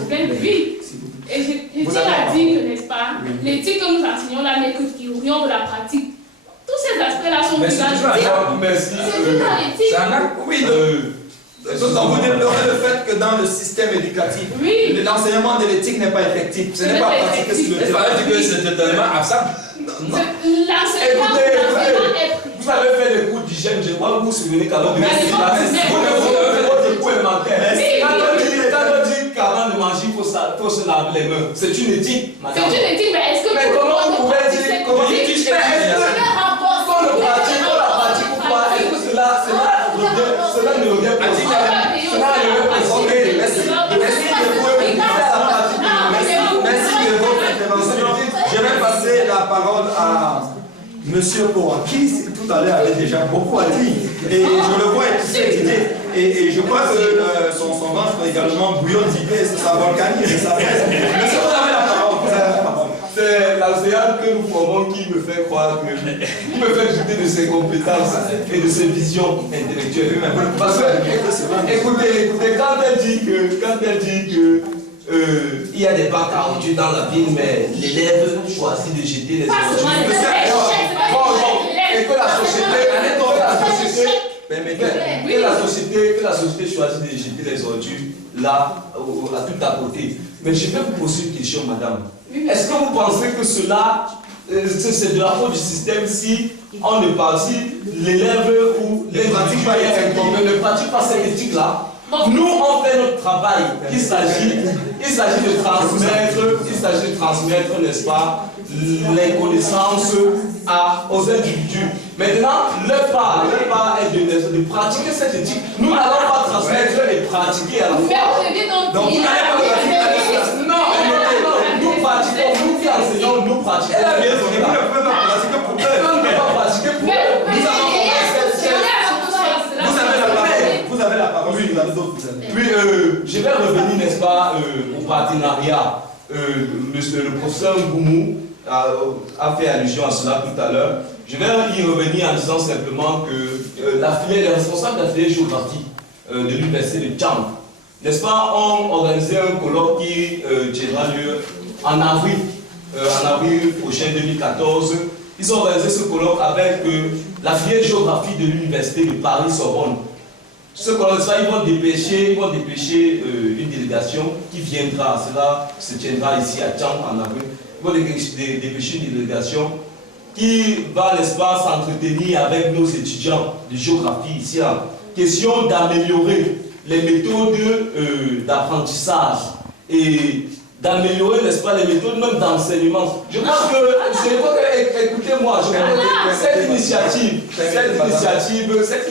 problème, oui. Et je tiens à dire que, n'est-ce pas, l'éthique que nous enseignons là n'est que théorie, on la pratique. Tous ces aspects-là sont plus Merci. C'est un acte, oui. Donc vous déplorez le fait que dans le système éducatif, l'enseignement de l'éthique n'est pas effectif. Ce n'est pas pratiqué sur le terrain. Que c'est totalement absent. L'enseignement est... Vous avez fait des cours d'hygiène, je crois que vous vous souvenez quand même. Vous avez fait votre cours élémentaire. Quand on dit qu'avant de manger, il faut se laver les mains. C'est une éthique, madame. C'est une éthique, mais est-ce que... Mais comment vous pouvez dire... Comment vous dites que on le pratique ou pas? Est-ce que cela ne revient pas? Merci de votre intervention. Je vais passer la parole à Monsieur Koa, qui tout à l'heure avait déjà beaucoup à dire. Et je le vois étouffer d'idées. Et je crois que son ventre également bouillonne d'idées, ça volcanise, ça pèse. Monsieur, vous avez la parole. C'est l'enseignant que nous formons qui me fait croire que, qui me fait douter de ses compétences et de ses visions intellectuelles. Parce que, écoutez, quand elle dit que il y a des bacs à ordures dans la ville, mais l'élève choisit de jeter les ordures. Et que la société choisit de jeter les ordures là, à tout à côté. Mais je vais vous poser une question, madame. Est-ce que vous pensez que cela, c'est de la faute du système si on ne parle, si l'élève ou les pratiques ne pratique pas cette éthique-là? Nous, on fait notre travail. Il s'agit de transmettre, n'est-ce pas, les connaissances aux individus. Maintenant, le pas est de pratiquer cette éthique. Nous n'allons pas transmettre et pratiquer à la fois. Donc, vous n'allez pas pratiquer. Non, nous pratiquons, nous qui enseignons, nous pratiquons. Elle a bien dit, vous ne pouvez pas pratiquer pour eux. On ne peut pas pratiquer pour eux. Vous avez la parole, oui, vous avez d'autres. Oui, je vais revenir, n'est-ce pas, au partenariat. Le professeur Ngoumou a fait allusion à cela tout à l'heure. Je vais y revenir en disant simplement que les responsables de la filière géographie de l'université de Tchang, n'est-ce pas, ont organisé un colloque qui tiendra lieu en avril prochain 2014. Ils ont organisé ce colloque avec la filière géographie de l'université de Paris-Sorbonne. Ce colloque, ils vont dépêcher une délégation qui viendra. Cela se tiendra ici à Tchang en avril. Ils vont dépêcher une délégation qui va, n'est-ce pas, s'entretenir avec nos étudiants de géographie ici. Question d'améliorer les méthodes d'apprentissage et d'améliorer, n'est-ce pas, les méthodes même d'enseignement. Je pense que, écoutez-moi, cette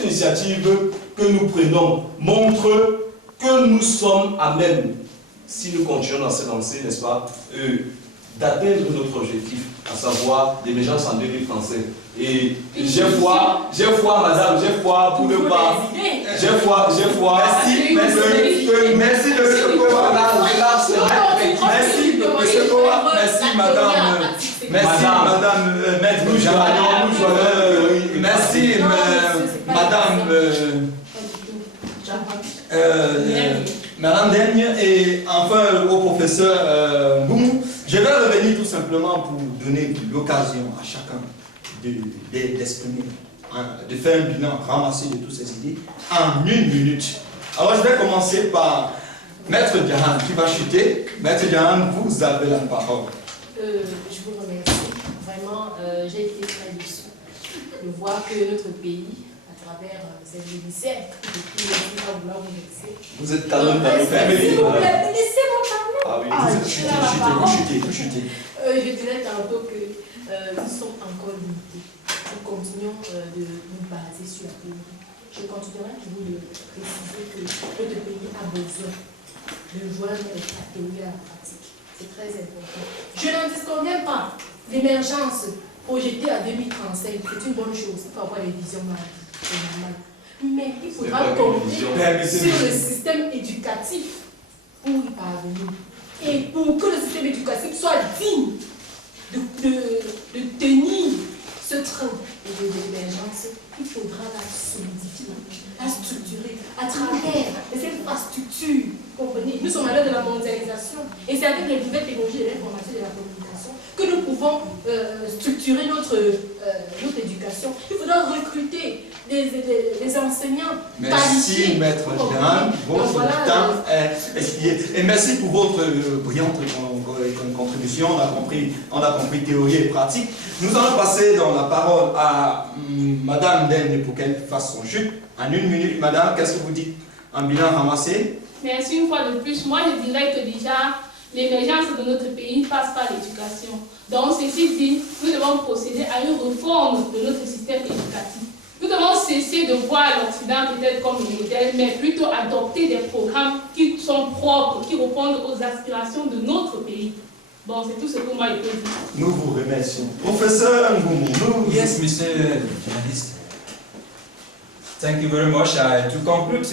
initiative que nous prenons montre que nous sommes à même, si nous continuons dans cette lancée, n'est-ce pas, d'atteindre notre objectif, à savoir l'émergence en 2035. Et j'ai foi, madame, j'ai foi pour ne pas. J'ai foi. Merci, monsieur Koa. Merci, madame. Merci, madame. Maître merci, madame Daigne, et enfin au professeur Boumou. Je vais revenir tout simplement pour donner l'occasion à chacun d'exprimer, de faire un bilan ramassé de toutes ces idées en 1 minute. Alors je vais commencer par Maître Diane qui va chuter. Maître Diane, vous avez la parole. Je vous remercie. Vraiment, j'ai été très déçue de voir que notre pays, à travers cette émission, depuis le va vouloir vous vexer. Vous êtes quand même dans le S'il vous plaît, laissez-moi parler. Ah oui, vous chutez. Je dirais tantôt que nous sommes encore limités. Nous continuons de nous baser sur la théorie. Je continuerai toujours de préciser que notre pays a besoin de joindre la théorie à la pratique. C'est très important. Je n'en disconviens pas. L'émergence projetée à 2035, c'est une bonne chose. Il faut avoir des visions malades. C'est normal. Mais il faudra compter sur le système éducatif pour y parvenir. Et pour que le système éducatif soit digne de tenir ce train de l'émergence, il faudra la solidifier, la structurer à travers les infrastructures. Comprenez? Nous nous sommes à l'heure de la mondialisation. Et c'est avec les nouvelles technologies de l'information et de la communication que nous pouvons structurer notre éducation. Il faudra recruter des enseignants Merci, maître général. Votre temps est expiré. Et merci pour votre brillante contribution. On a compris théorie et pratique. Nous allons passer dans la parole à Madame Den pour qu'elle fasse son chute. En 1 minute, Madame, qu'est-ce que vous dites en bilan ramassé? Merci une fois de plus. Moi, je dirais que déjà, l'émergence de notre pays passe par l'éducation. Donc, ceci dit, nous devons procéder à une réforme de notre système éducatif. Nous devons cesser de voir l'Occident peut-être comme un modèle, mais plutôt adopter des programmes qui sont propres, qui répondent aux aspirations de notre pays. Bon, c'est tout ce que moi je peux dire. Nous vous remercions. Professeur Ngoumou. Yes, Mr. Journalist. Thank you very much. To conclude,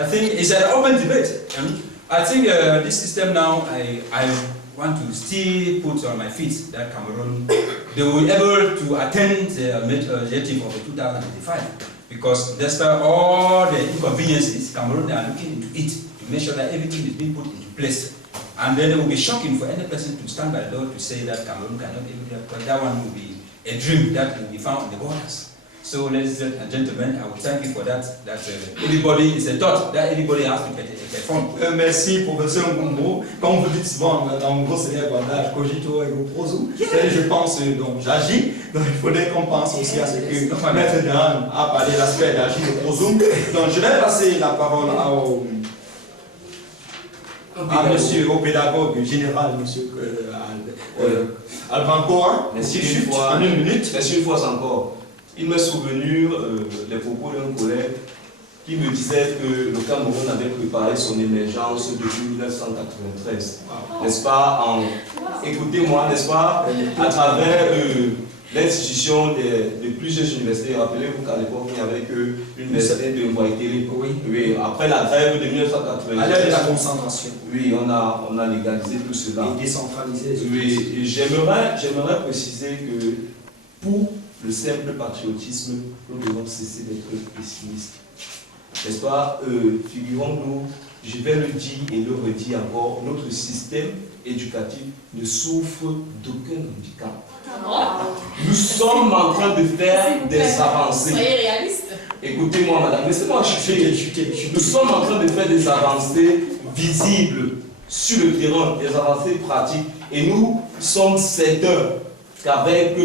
I think it's an open debate. I think this system now, I want to still put on my feet that Cameroon, they will be able to attain the objective of 2025. Because despite all the inconveniences, Cameroon, they are looking into it to make sure that everything is being put into place. And then it will be shocking for any person to stand by the door to say that Cameroon cannot be able to, because that one will be a dream that will be found in the borders. So, ladies and gentlemen, I will thank you for that. That everybody is a thought that everybody has to perform. Merci, professeur Ngoumou. Comme vous dites souvent dans mon gros célèbre adage, cogito ergo prosu. Je pense, donc j'agis. Donc il faudrait qu'on pense aussi à ce que Maître Général a parlé de l'aspect d'agir de prosum. Donc je vais passer la parole à monsieur, au pédagogue général, monsieur Albancoa. Merci Chute une fois. en 1 minute. Merci une fois encore. Il m'est souvenu les propos d'un collègue qui me disait que le Cameroun avait préparé son émergence depuis 1993. Wow. N'est-ce pas? Écoutez-moi, n'est-ce pas? À travers l'institution de plusieurs universités. Rappelez-vous qu'à l'époque, il n'y avait qu'une université de Mboïtéré. Oui. Après la grève de 1993. À l'heure de la concentration. Oui, on a légalisé tout cela. Et décentralisé. Oui, et j'aimerais préciser que pour le simple patriotisme, nous devons cesser d'être pessimistes. N'est-ce pas? Figurons-nous, je vais le dire et le redire encore, notre système éducatif ne souffre d'aucun handicap. Nous sommes en train de faire des avancées. Soyez réaliste. Écoutez-moi, madame, laissez-moi chuter. Nous sommes en train de faire des avancées visibles sur le terrain, des avancées pratiques. Et nous sommes certains qu'avec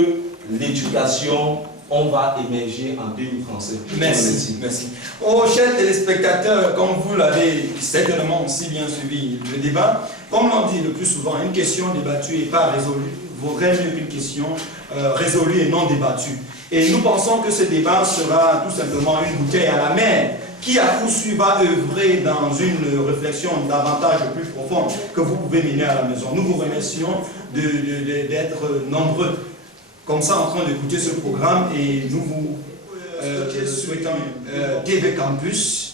l'éducation, on va émerger en pays français. Merci, merci. Oh, chers téléspectateurs, comme vous l'avez certainement aussi bien suivi le débat, comme on dit le plus souvent, une question débattue et pas résolue vaudrait mieux qu'une question résolue et non débattue. Et nous pensons que ce débat sera tout simplement une bouteille à la mer qui à coup sûr va œuvrer dans une réflexion davantage plus profonde que vous pouvez mener à la maison. Nous vous remercions d'être nombreux comme ça en train d'écouter ce programme et nous vous souhaitons TV Campus.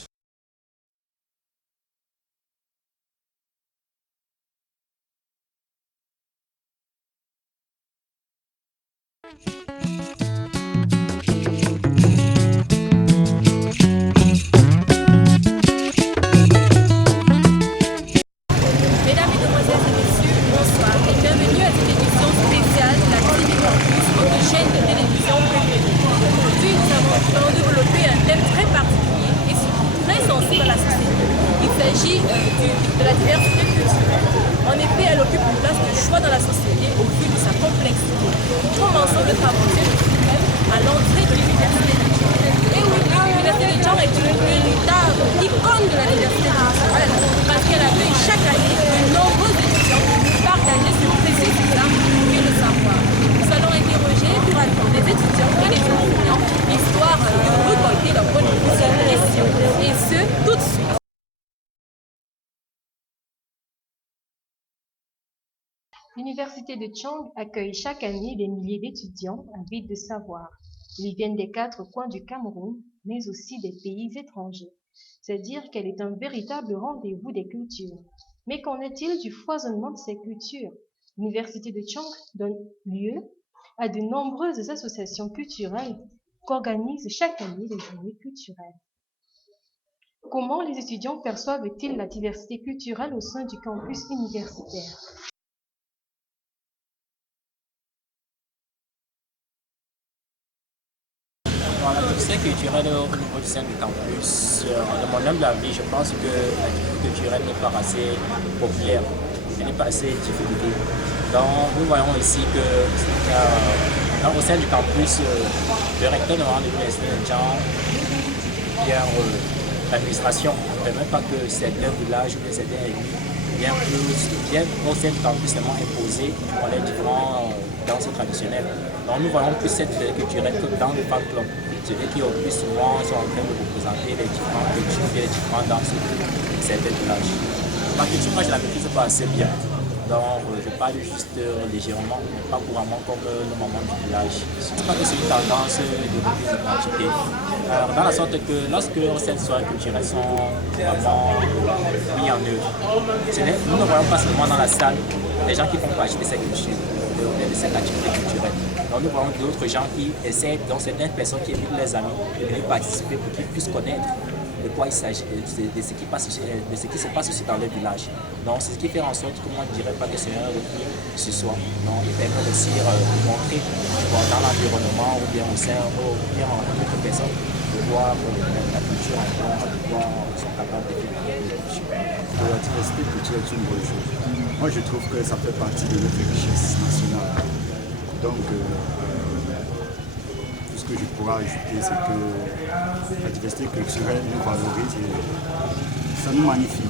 De la diversité culturelle. En effet, elle occupe une place de choix dans la société au vu de sa complexité. Commençons de travailler le système à l'entrée de l'université de Tchang. Et oui, l'université de Tchang est une véritable icône de la diversité culturelle parce qu'elle accueille chaque année de nombreux étudiants pour partager ce précieux examen et le savoir. Nous allons interroger pour attendre des étudiants et des enseignants histoire de récolter leur bonne question. Et ce, tout de suite. L'université de Tchang accueille chaque année des milliers d'étudiants avides de savoir. Ils viennent des 4 coins du Cameroun, mais aussi des pays étrangers. C'est dire qu'elle est un véritable rendez-vous des cultures. Mais qu'en est-il du foisonnement de ces cultures? L'université de Tchang donne lieu à de nombreuses associations culturelles qu'organisent chaque année des journées culturelles. Comment les étudiants perçoivent-ils la diversité culturelle au sein du campus universitaire? Voilà, la diversité culturelle au niveau du sein du campus, de mon humble avis, je pense que la diversité culturelle n'est pas assez populaire, elle n'est pas assez diffusée. Donc nous voyons ici que au sein du campus, le recteur de l'université de Jean, bien l'administration ne permet pas que certains villages ou certains élus viennent au sein du campus seulement imposer les différents danses traditionnelles. Donc nous voyons plus cette culturelle que dans le fan club. Ceux qui au plus souvent sont en train de représenter les différentes cultures et les différentes danses de certains villages. Ma culture, moi je la maîtrise pas assez bien. Donc je parle juste légèrement, mais pas couramment comme le moment du village. Je pense que c'est une tendance de l'identité. Dans la sorte que lorsque ces soirées culturelles sont vraiment mises en œuvre, nous ne voyons pas seulement dans la salle les gens qui font partie de ces cultures, de cette activité culturelle. Donc nous voyons d'autres gens qui essaient, donc certaines personnes qui invitent leurs amis de venir participer pour qu'ils puissent connaître de quoi il s'agit, de ce qui se passe aussi dans le village. Donc c'est ce qui fait en sorte que moi je ne dirais pas que c'est un repli sur soi. Donc il permet aussi de montrer dans l'environnement ou bien au sein ou bien en d'autres personnes de voir la culture encore, de voir sont capables de faire la culture. La diversité culturelle est une bonne chose. Moi je trouve que ça fait partie de notre richesse nationale. Donc ce que je pourrais ajouter, c'est que la diversité culturelle nous valorise et ça nous magnifie.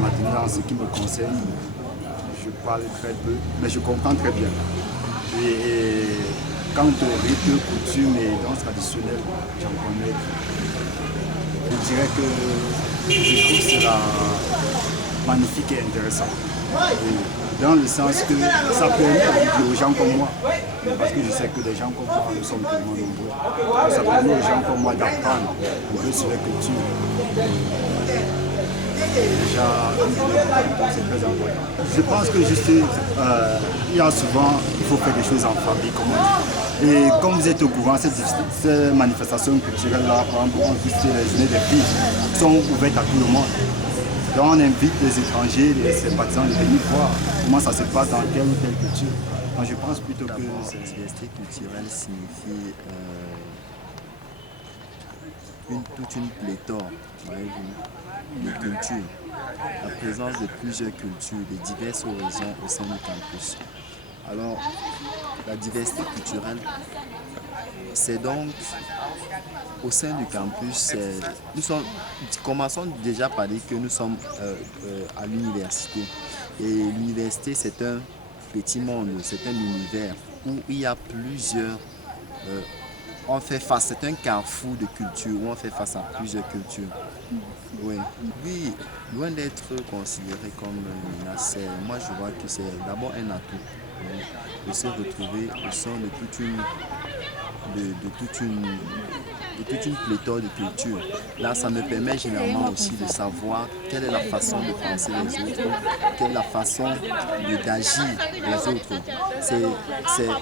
Maintenant, en ce qui me concerne, je parle très peu, mais je comprends très bien. Et quant aux rites, coutumes et danses traditionnelles, j'en connais. Je dirais que je trouve que c'est magnifique et intéressant. Dans le sens que ça permet aux gens comme moi, parce que je sais que des gens comme moi, nous sommes tellement nombreux, ça permet aux gens comme moi d'apprendre un peu sur les cultures. Déjà, c'est très important. Je pense que juste, il y a souvent, il faut faire des choses en famille, comme on dit. Et comme vous êtes au courant, ces manifestations culturelles-là, par exemple, les journées des filles, sont ouvertes à tout le monde. Donc on invite les étrangers, les sympathisants de venir voir comment ça se passe dans telle ou telle culture. Donc je pense plutôt que cette diversité culturelle signifie toute une pléthore de cultures, la présence de plusieurs cultures, de diverses horizons au sein du campus. Alors la diversité culturelle, c'est donc au sein du campus, commençons déjà par dire que nous sommes à l'université. Et l'université, c'est un petit monde, c'est un univers où il y a plusieurs... on fait face, c'est un carrefour de culture où on fait face à plusieurs cultures. Oui, loin d'être considéré comme une menace, moi je vois que c'est d'abord un atout de se retrouver au sein de toute une pléthore de cultures. Là, ça me permet généralement aussi de savoir quelle est la façon de penser les autres, quelle est la façon d'agir les autres.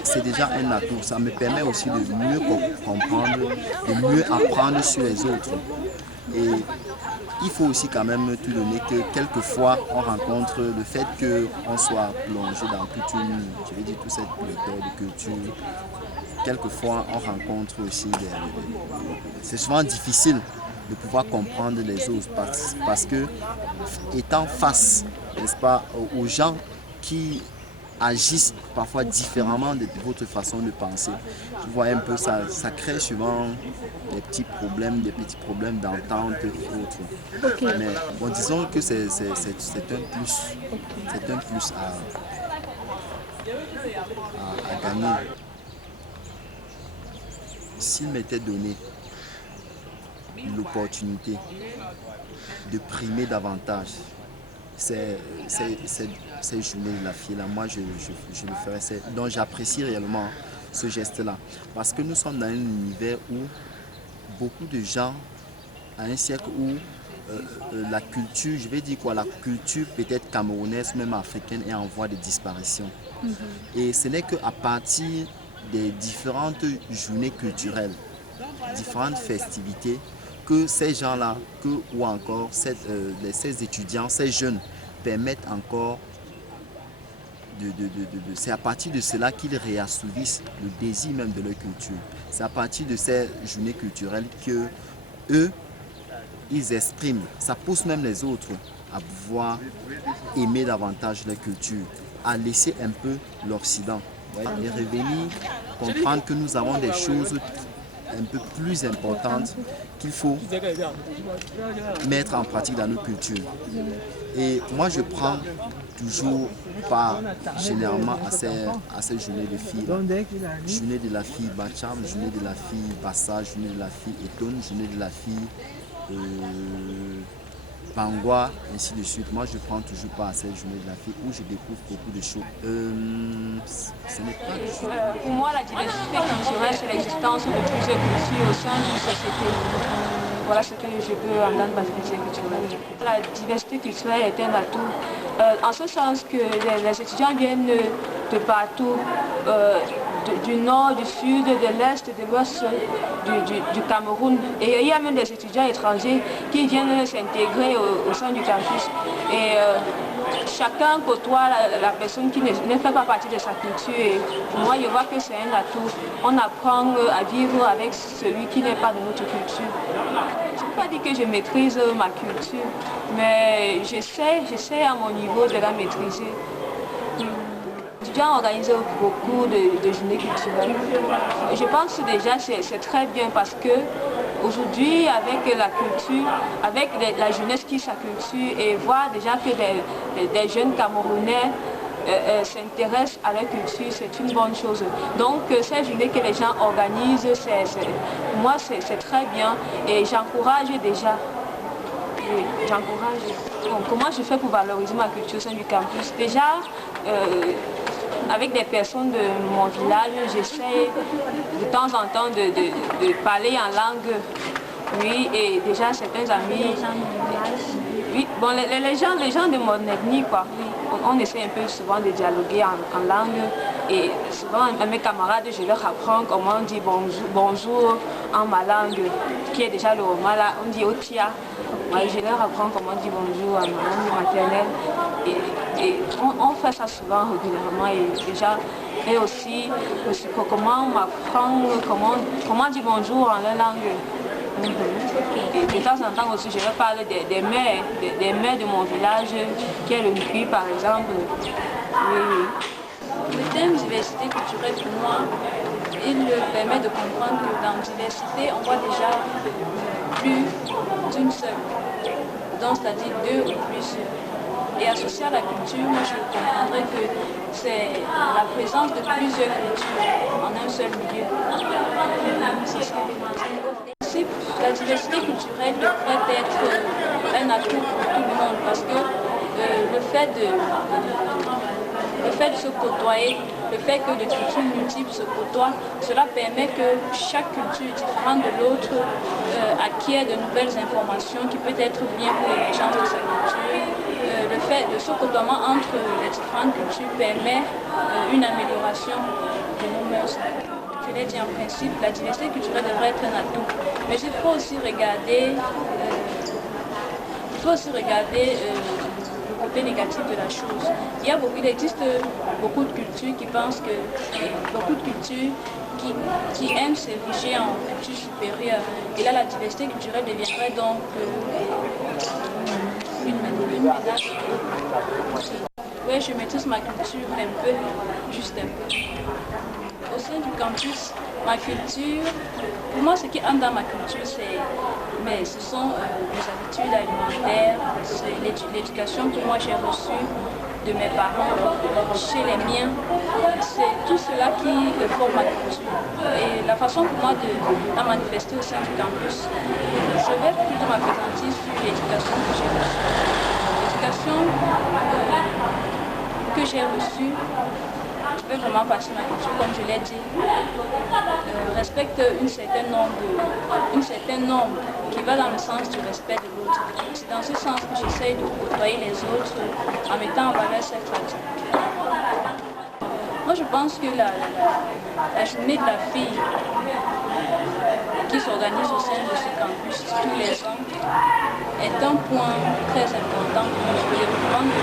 C'est déjà un atout. Ça me permet aussi de mieux comprendre, de mieux apprendre sur les autres. Et il faut aussi quand même tout donner que quelquefois on rencontre le fait qu'on soit plongé dans toute cette pléthore de cultures. Quelquefois on rencontre aussi c'est souvent difficile de pouvoir comprendre les autres parce que étant face, n'est-ce pas, aux gens qui agissent parfois différemment de votre façon de penser. Tu vois un peu, ça crée souvent des petits problèmes d'entente et autres. Okay. Mais bon, disons que c'est un plus. C'est un plus à gagner. S'il m'était donné l'opportunité de primer davantage ces journées de la fille-là, moi je le ferais. Donc j'apprécie réellement ce geste-là. Parce que nous sommes dans un univers où beaucoup de gens, à un siècle où la culture, je vais dire quoi, la culture peut-être camerounaise, même africaine, est en voie de disparition. Et ce n'est qu'à partir des différentes journées culturelles, différentes festivités, que ces gens-là, ou encore ces étudiants, ces jeunes permettent encore c'est à partir de cela qu'ils réassouvissent le désir même de leur culture. C'est à partir de ces journées culturelles que eux, ils expriment. Ça pousse même les autres à pouvoir aimer davantage leur culture, à laisser un peu l'Occident. Et revenir, comprendre que nous avons des choses un peu plus importantes qu'il faut mettre en pratique dans nos cultures. Et moi, je prends toujours part généralement à ces journées de filles. Journée de la fille Bacham, journée de la fille Bassa, journée de la fille Etone, journée de la fille Bangwa, ainsi de suite. Moi, je prends toujours part à cette journée de la fille où je découvre beaucoup de choses. Ce n'est pas du tout. Pour moi, la diversité culturelle, c'est l'existence de plusieurs cultures au sein d'une société. Voilà ce que je peux entendre par diversité culturelle. La diversité culturelle est un atout, en ce sens que les étudiants viennent de partout, du nord, du sud, de l'est, de l'ouest du Cameroun. Et il y a même des étudiants étrangers qui viennent s'intégrer au sein du campus. Et chacun côtoie la personne qui ne fait pas partie de sa culture. Et pour moi, je vois que c'est un atout. On apprend à vivre avec celui qui n'est pas de notre culture. Je ne peux pas dire que je maîtrise ma culture, mais j'essaie à mon niveau de la maîtriser. Les étudiants organisent beaucoup de journées culturelles. Je pense déjà que c'est très bien parce que aujourd'hui, avec la culture, avec la jeunesse qui s'acculture et voir déjà que des jeunes Camerounais s'intéressent à leur culture, c'est une bonne chose. Donc ces journées que les gens organisent, pour moi c'est très bien et j'encourage déjà. J'encourage. Comment je fais pour valoriser ma culture au sein du campus? Déjà, avec des personnes de mon village, j'essaie de temps en temps de parler en langue. Oui, et déjà certains amis. Oui, bon, les gens de mon ethnie, quoi. On essaie un peu souvent de dialoguer en langue. Et souvent, à mes camarades, je leur apprends comment on dit bonjour en ma langue, qui est déjà le Romala, on dit Otia. Ouais, je leur apprends comment on dit bonjour en ma langue maternelle. Et on fait ça souvent régulièrement et aussi comment on m'apprend comment on dit bonjour en leur langue. Et de temps en temps aussi, je leur parle des mères de mon village, qui est le Nkui par exemple. Oui. Le thème diversité culturelle pour moi, il permet de comprendre que dans diversité, on voit déjà plus d'une seule, donc c'est-à-dire deux ou plus. Et associé à la culture, moi je comprendrais que c'est la présence de plusieurs cultures en un seul milieu. La diversité culturelle devrait être un atout pour tout le monde parce que le fait de se côtoyer, le fait que les cultures multiples se côtoient, cela permet que chaque culture différente de l'autre acquiert de nouvelles informations qui peut être bien pour l'émergence de sa culture. Le fait de ce côtoiement entre les différentes cultures permet une amélioration de nos mœurs. Je l'ai dit en principe, la diversité culturelle devrait être un atout. Mais il faut aussi regarder, le côté négatif de la chose. Il existe beaucoup de cultures qui pensent que, beaucoup de cultures qui aiment s'ériger en culture supérieure. Et là, la diversité culturelle deviendrait donc une menace. Oui, je maîtrise ma culture un peu, juste un peu. Au sein du campus, ma culture, pour moi, ce qui entre dans ma culture, ce sont mes habitudes alimentaires, c'est l'éducation que moi j'ai reçue de mes parents, chez les miens. C'est tout cela qui forme ma culture. Et la façon pour moi de la manifester au sein du campus, je vais plutôt m'appesantir sur l'éducation que j'ai reçue. L'éducation que j'ai reçue, je peux vraiment passer ma culture, comme je l'ai dit, respecte une certaine norme qui va dans le sens du respect de l'autre. C'est dans ce sens que j'essaye de côtoyer les autres en mettant en valeur cette pratique. Moi, je pense que la journée de la fille qui s'organise au sein de ce campus tous les ans est un point très important pour le développement de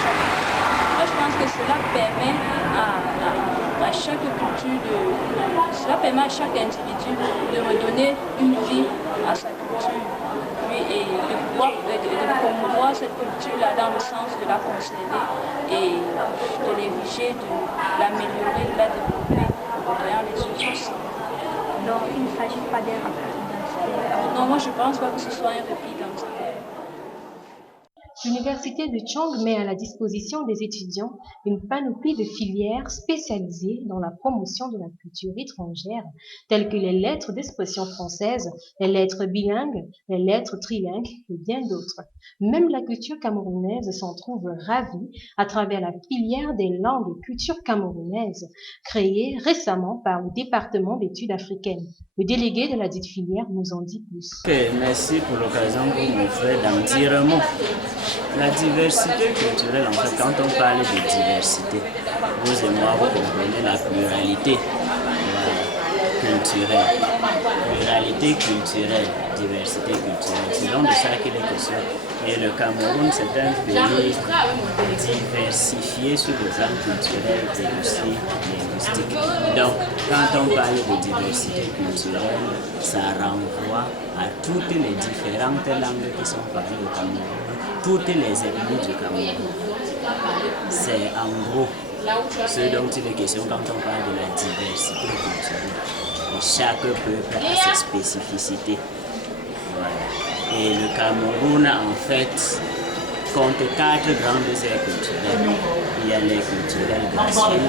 chaque culture. Moi, je pense que cela permet à chaque culture, cela permet à chaque individu de redonner une vie à sa culture, et de pouvoir promouvoir cette culture-là dans le sens de la conserver et de l'ériger, de l'améliorer, de la développer dans les autres aussi. Donc il ne s'agit pas d'un repli identitaire. Non, moi je pense pas que ce soit un repli identitaire. L'université de Tchang met à la disposition des étudiants une panoplie de filières spécialisées dans la promotion de la culture étrangère, telles que les lettres d'expression française, les lettres bilingues, les lettres trilingues et bien d'autres. Même la culture camerounaise s'en trouve ravie à travers la filière des langues et cultures camerounaises, créée récemment par le département d'études africaines. Le délégué de la dite filière nous en dit plus. Merci pour l'occasion que vous m'offrez d'en dire un mot. La diversité culturelle, en fait, quand on parle de diversité, vous et moi, vous comprenez la pluralité culturelle. Pluralité culturelle, diversité culturelle, c'est donc de ça qu'il est question. Et le Cameroun, c'est un pays diversifié sur le plan culturel et aussi linguistique. Donc, quand on parle de diversité culturelle, ça renvoie à toutes les différentes langues qui sont parlées au Cameroun, toutes les ethnies du Cameroun. C'est en gros ce dont il est question quand on parle de la diversité culturelle. Et chaque peuple a ses spécificités. Voilà. Et le Cameroun, en fait, compte 4 grandes aires culturelles. Il y a l'aire culturelle gracienne,